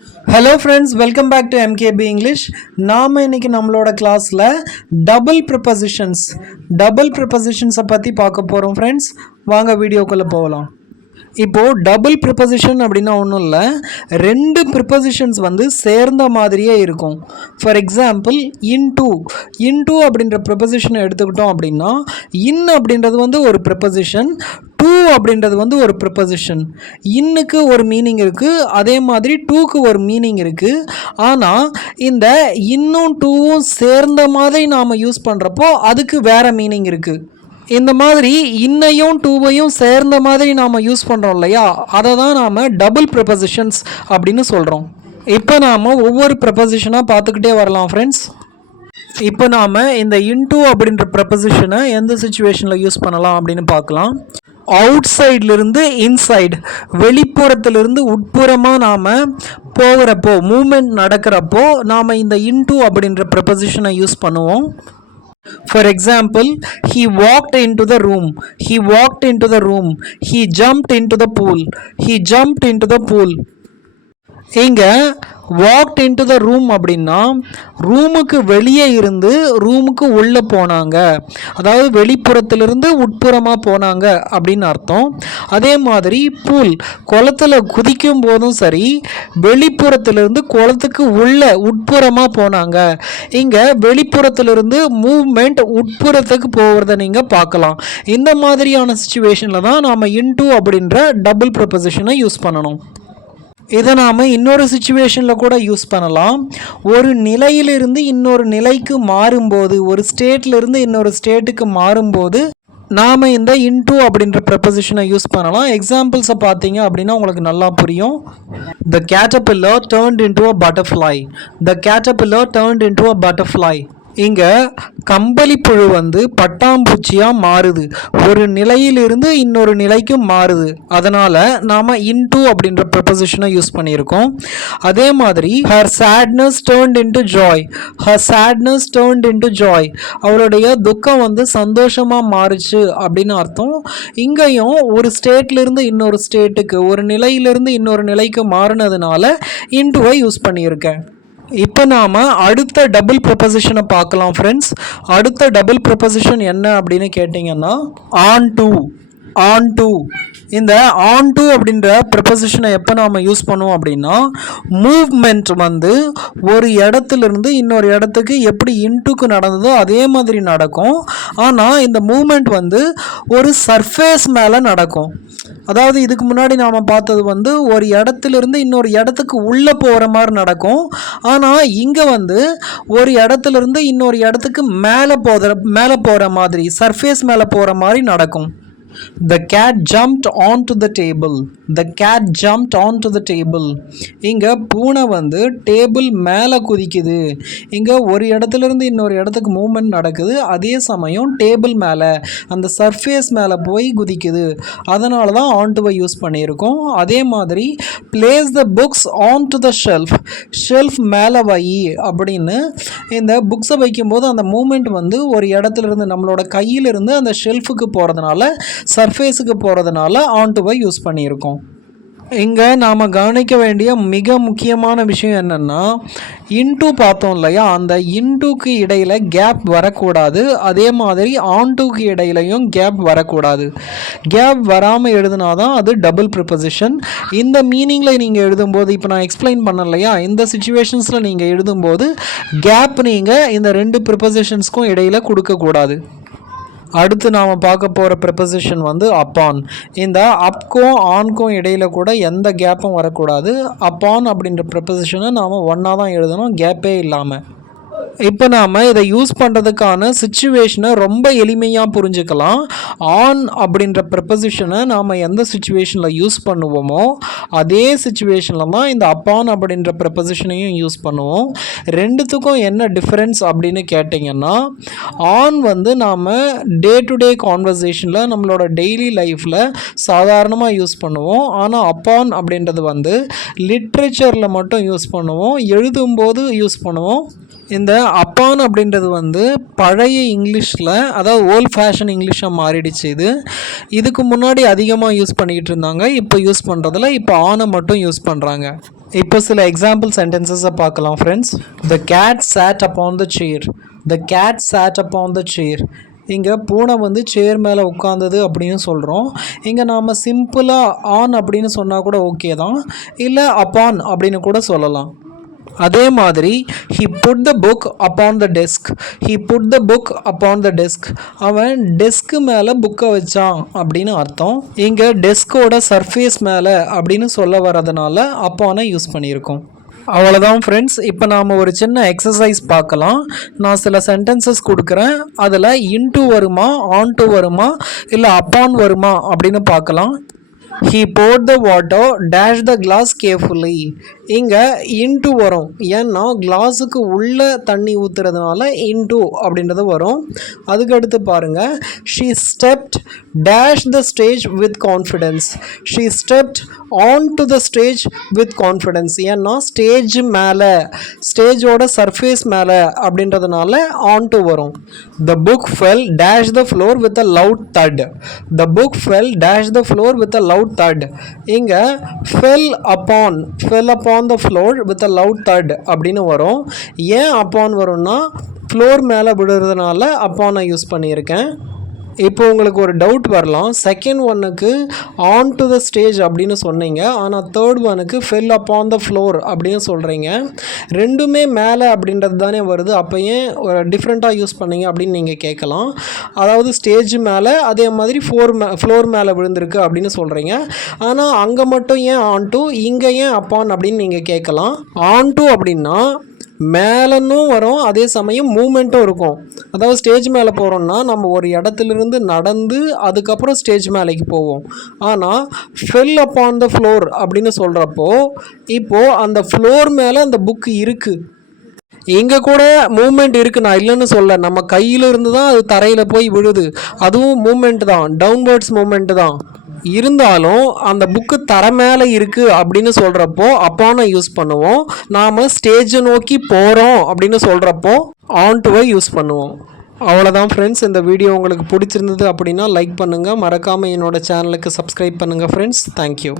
Hello friends welcome back to MKP English நாம் இன்னைக்கு நம்மளோட கிளாஸில் டபுள் ப்ரிப்பசிஷன்ஸ் டபுள் ப்ரிப்பசிஷன்ஸை பற்றி பார்க்க போகிறோம் ஃப்ரெண்ட்ஸ் வாங்க வீடியோக்குள்ளே போகலாம். இப்போது டபுள் ப்ரிப்பசிஷன் அப்படின்னா ஒன்றும் இல்லை. ரெண்டு ப்ரிப்பசிஷன்ஸ் வந்து சேர்ந்த மாதிரியே இருக்கும். For example into into அப்படின்ற ப்ரிப்பசிஷனை எடுத்துக்கிட்டோம் அப்படின்னா இன் அப்படின்றது வந்து ஒரு ப்ரிப்பசிஷன் டூ அப்படின்றது வந்து ஒரு ப்ரிப்பசிஷன் இன்னுக்கு ஒரு மீனிங் இருக்குது அதே மாதிரி டூக்கு ஒரு மீனிங் இருக்குது ஆனால் இந்த இன்னும் டூவும் சேர்ந்த மாதிரி நாம் யூஸ் பண்ணுறப்போ அதுக்கு வேறு மீனிங் இருக்குது இந்த மாதிரி இன்னையும் டூவையும் சேர்ந்த மாதிரி நாம் யூஸ் பண்ணுறோம் இல்லையா? அதை தான் நாம் டபுள் ப்ரிப்பசிஷன்ஸ் அப்படின்னு சொல்கிறோம் இப்போ நாம் ஒவ்வொரு ப்ரப்பசிஷனாக பார்த்துக்கிட்டே வரலாம் ஃப்ரெண்ட்ஸ் இப்போ நாம் இந்த இன்டூ அப்படின்ற ப்ரப்பசிஷனை எந்த சுச்சுவேஷனில் யூஸ் பண்ணலாம் அப்படின்னு பார்க்கலாம். அவுட் சைட்லேருந்து இன்சைடு வெளிப்புறத்துலேருந்து உட்புறமாக நாம் போகிறப்போ மூமெண்ட் நடக்கிறப்போ நாம் இந்த இன்டூ அப்படின்ற ப்ரப்பசிஷனை யூஸ் பண்ணுவோம். For example, he walked into the room. He walked into the room. He jumped into the pool. He jumped into the pool. இங்கே வாக்ட் இன்டு த ரூம் அப்படின்னா ரூமுக்கு வெளியே இருந்து ரூமுக்கு உள்ளே போனாங்க. அதாவது வெளிப்புறத்திலிருந்து உட்புறமாக போனாங்க அப்படின்னு அர்த்தம். அதே மாதிரி பூல் குளத்துல குதிக்கும் போதும் சரி வெளிப்புறத்திலிருந்து குளத்துக்கு உள்ள உட்புறமாக போனாங்க. இங்கே வெளிப்புறத்திலிருந்து மூவ்மெண்ட் உட்புறத்துக்கு போகிறத நீங்கள் பார்க்கலாம். இந்த மாதிரியான சுச்சுவேஷனில் தான் நாம் இன்டூ அப்படின்ற டபுள் ப்ரொபசிஷனை யூஸ் பண்ணணும். இதை நாம் இன்னொரு சுச்சுவேஷனில் கூட யூஸ் பண்ணலாம். ஒரு நிலையிலிருந்து இன்னொரு நிலைக்கு மாறும்போது ஒரு ஸ்டேட்லேருந்து இன்னொரு ஸ்டேட்டுக்கு மாறும்போது நாம் இந்த இன்டூ அப்படின்ற ப்ரப்போசிஷனை யூஸ் பண்ணலாம். எக்ஸாம்பிள்ஸை பார்த்தீங்க அப்படின்னா உங்களுக்கு நல்லா புரியும். The caterpillar turned into a butterfly the caterpillar turned into a butterfly இங்கே கம்பளிப்புழு வந்து பட்டாம்பூச்சியாக மாறுது. ஒரு நிலையிலிருந்து இன்னொரு நிலைக்கு மாறுது. அதனால் நாம் இன்டூ அப்படின்ற ப்ரப்போசிஷனை யூஸ் பண்ணியிருக்கோம். அதே மாதிரி her sadness turned into joy her sadness turned into joy அவளுடைய துக்கம் வந்து சந்தோஷமாக மாறுச்சு அப்படின்னு அர்த்தம். இங்கேயும் ஒரு ஸ்டேட்லேருந்து இன்னொரு ஸ்டேட்டுக்கு ஒரு நிலையிலிருந்து இன்னொரு நிலைக்கு மாறினதுனால இன்டூவை யூஸ் பண்ணியிருக்கேன். இப்போ நாம் அடுத்த டபுள் ப்ரொபசிஷனை பார்க்கலாம் ஃப்ரெண்ட்ஸ் அடுத்த டபுள் ப்ரொபசிஷன் என்ன அப்படின்னு கேட்டிங்கன்னா ஆன் டூ ஆன் டூ இந்த ஆன் டூ அப்படின்ற ப்ரொபொசிஷனை எப்போ நாம் யூஸ் பண்ணுவோம் அப்படின்னா மூவ்மெண்ட் வந்து ஒரு இடத்துலேருந்து இன்னொரு இடத்துக்கு எப்படி இன்ட்டுக்கு நடந்ததோ அதே மாதிரி நடக்கும். ஆனால் இந்த மூவ்மெண்ட் வந்து ஒரு சர்ஃபேஸ் மேலே நடக்கும். அதாவது இதுக்கு முன்னாடி நாம் பார்த்தது வந்து ஒரு இடத்துலேருந்து இன்னொரு இடத்துக்கு உள்ளே போகிற மாதிரி நடக்கும். ஆனால் இங்கே வந்து ஒரு இடத்துலேருந்து இன்னொரு இடத்துக்கு மேலே போகிற மேலே போகிற மாதிரி சர்ஃபேஸ் மேலே போகிற மாதிரி நடக்கும். The cat jumped onto the table the cat jumped onto the table இங்கே பூனை வந்து டேபிள் மேலே குதிக்குது. இங்கே ஒரு இடத்துலேருந்து இன்னொரு இடத்துக்கு மூமெண்ட் நடக்குது. அதே சமயம் டேபிள் மேலே அந்த சர்ஃபேஸ் மேலே போய் குதிக்குது. அதனால தான் ஆன் டுவை யூஸ் பண்ணியிருக்கோம். அதே மாதிரி place the books onto the shelf shelf மேலே வை அப்படின்னு இந்த புக்ஸை வைக்கும்போது அந்த மூமெண்ட் வந்து ஒரு இடத்துலேருந்து நம்மளோட கையிலிருந்து அந்த ஷெல்ஃபுக்கு போகிறதுனால சர்ஃபேஸுக்கு போகிறதுனால ஆன் டுவை யூஸ் பண்ணியிருக்கோம். இங்கே நாம் கவனிக்க வேண்டிய மிக முக்கியமான விஷயம் என்னென்னா இன்டூ பார்த்தோம் இல்லையா? அந்த இன்டூக்கு இடையில் கேப் வரக்கூடாது. அதே மாதிரி ஆன்டூக்கு இடையிலையும் கேப் வரக்கூடாது. கேப் வராமல் எழுதுனா தான் அது டபுள் ப்ரிப்போசிஷன் இந்த மீனிங்கில் நீங்கள் எழுதும்போது இப்போ நான் எக்ஸ்பிளைன் பண்ண இல்லையா? இந்த சுச்சுவேஷன்ஸில் நீங்கள் எழுதும்போது கேப் நீங்கள் இந்த ரெண்டு ப்ரிப்போசிஷன்ஸ்க்கும் இடையில் கொடுக்கக்கூடாது. அடுத்து நாம் பார்க்க போகிற ப்ரெப்பசிஷன் வந்து அப்பான் இந்த அப்க்கும் ஆன்க்கும் இடையில் கூட எந்த கேப்பும் வரக்கூடாது. அப்பான் அப்படின்ற ப்ரெப்பசிஷனை நாம் ஒன்றா தான் எழுதணும் கேப்பே இல்லாமல் இப்போ நாம் இதை யூஸ் பண்ணுறதுக்கான சுச்சுவேஷனை ரொம்ப எளிமையாக புரிஞ்சுக்கலாம். ஆன் அப்படின்ற ப்ரிப்பசிஷனை நாம் எந்த சுச்சுவேஷனில் யூஸ் பண்ணுவோமோ அதே சுச்சுவேஷனில் தான் இந்த அப்பான் அப்படின்ற ப்ரிப்பசிஷனையும் யூஸ் பண்ணுவோம். ரெண்டுத்துக்கும் என்ன டிஃப்ரென்ஸ் அப்படின்னு கேட்டிங்கன்னா ஆன் வந்து நாம் டே டு டே கான்வர்சேஷனில் நம்மளோட டெய்லி லைஃப்பில் சாதாரணமாக யூஸ் பண்ணுவோம். ஆனால் அப்பான் அப்படின்றது வந்து லிட்ரேச்சரில் மட்டும் யூஸ் பண்ணுவோம். எழுதும்போது யூஸ் பண்ணுவோம். இந்த அப்பான் அப்படின்றது வந்து பழைய இங்கிலீஷில் அதாவது ஓல்ட் ஃபேஷன் இங்கிலீஷாக மாறிடுச்சு இது. இதுக்கு முன்னாடி அதிகமாக யூஸ் பண்ணிக்கிட்டு இருந்தாங்க இப்போ யூஸ் பண்ணுறதில்ல இப்போ ஆனை மட்டும் யூஸ் பண்ணுறாங்க இப்போ சில எக்ஸாம்பிள் சென்டென்சஸை பார்க்கலாம் friends the cat sat upon the chair the cat sat upon the chair இங்கே பூனை வந்து சேர் மேலே உட்காந்தது அப்படின்னு சொல்கிறோம் இங்கே நாம் சிம்பிளாக ஆன் அப்படின்னு சொன்னால் கூட ஓகே தான். இல்லை அப்பான் அப்படின்னு கூட சொல்லலாம். அதே மாதிரி he put the book upon the desk he put the book upon the desk அவன் டெஸ்க்கு மேலே புக்கை வச்சான் அப்படின்னு அர்த்தம். இங்கே டெஸ்கோட சர்ஃபேஸ் மேலே அப்படின்னு சொல்ல வரதுனால அப்பானை யூஸ் பண்ணியிருக்கோம். அவ்வளோதான் ஃப்ரெண்ட்ஸ் இப்போ நாம் ஒரு சின்ன எக்ஸசைஸ் பார்க்கலாம். நான் சில சென்டென்சஸ் கொடுக்குறேன். அதில் இன்டு வருமா ஆன் டூ வருமா இல்லை அப்பான் வருமா அப்படின்னு பார்க்கலாம். He poured the water dash the glass carefully இங்கே இன்ட்டு வரும். ஏன்னா கிளாஸுக்கு உள்ள தண்ணி ஊற்றுறதுனால இன்ட்டு அப்படின்றது வரும். அதுக்கு அடுத்து பாருங்கள் she stepped dash the stage with confidence she stepped onto the stage with confidence ஏன்னா ஸ்டேஜ் மேலே ஸ்டேஜோட சர்ஃபேஸ் மேலே அப்படின்றதுனால ஆன் டு வரும். The book fell dash the floor with a loud thud the book fell dash the floor with a loud thud இங்கே fell upon fell upon the floor with a loud thud அப்படின்னு வரும். ஏன் upon வரும்னா floor மேலே விடுறதுனால அப்பானை use பண்ணியிருக்கேன். இப்போ உங்களுக்கு ஒரு டவுட் வரலாம். செகண்ட் ஒன்னுக்கு ஆன் டு த ஸ்டேஜ் அப்படின்னு சொன்னீங்க. ஆனால் தேர்ட் ஒனுக்கு fell upon the floor அப்படின்னு சொல்கிறீங்க ரெண்டுமே மேலே அப்படின்றது தானே வருது. அப்போ ஏன் ஒரு டிஃப்ரெண்ட்டாக யூஸ் பண்ணீங்க அப்படின்னு நீங்கள் கேட்கலாம். அதாவது ஸ்டேஜ் மேலே அதே மாதிரி ஃபோர் மே ஃப்ளோர் மேலே விழுந்திருக்கு அப்படின்னு சொல்கிறீங்க ஆனால் அங்கே மட்டும் ஏன் ஆன் டு இங்கே ஏன் அப்பான் அப்படின்னு நீங்கள் கேட்கலாம். ஆன் டு அப்படின்னா மேலன்னும் வரும் அதே சமயம் மூமெண்ட்டும் இருக்கும். அதாவது ஸ்டேஜ் மேலே போகிறோம்னா நம்ம ஒரு இடத்துலேருந்து நடந்து அதுக்கப்புறம் ஸ்டேஜ் மேலேக்கு போவோம். ஆனால் ஃபெல் அப்பான் த ஃப்ளோர் அப்படின்னு சொல்கிறப்போ இப்போது அந்த ஃப்ளோர் மேலே அந்த புக்கு இருக்குது இங்கே கூட மூமெண்ட் இருக்குது நான் இல்லைன்னு சொல்ல. நம்ம கையில் இருந்து தான் அது தரையில் போய் விழுது. அதுவும் மூமெண்ட் தான் டவுன்வேர்ட்ஸ் மூமெண்ட் தான். இருந்தாலும் அந்த புக்கு தர மேலே இருக்குது அப்படின்னு சொல்கிறப்போ அப்பானை யூஸ் பண்ணுவோம். நாம் ஸ்டேஜை நோக்கி போகிறோம் அப்படின்னு சொல்கிறப்போ ஆன் டுவை யூஸ் பண்ணுவோம். அவ்வளோதான் ஃப்ரெண்ட்ஸ் இந்த வீடியோ உங்களுக்கு பிடிச்சிருந்தது அப்படின்னா லைக் பண்ணுங்கள் மறக்காமல் என்னோடய சேனலுக்கு சப்ஸ்கிரைப் பண்ணுங்கள் ஃப்ரெண்ட்ஸ் தேங்க்யூ